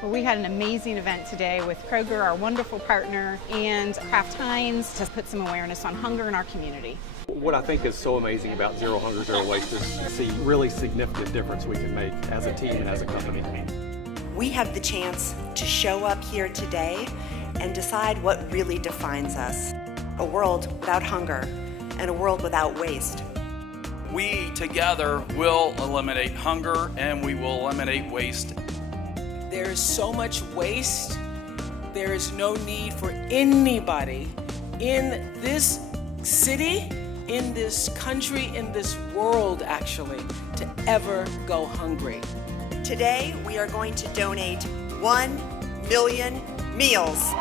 Well, we had an amazing event today with Kroger, our wonderful partner, and Kraft Heinz to put some awareness on hunger in our community. What I think is so amazing about Zero Hunger, Zero Waste is to see really significant difference we can make as a team and as a company. We have the chance to show up here today and decide what really defines us. A world without hunger and a world without waste. We together will eliminate hunger and we will eliminate waste. There is so much waste. There is no need for anybody in this city, in this country, in this world actually, to ever go hungry. Today, we are going to donate 1 million meals.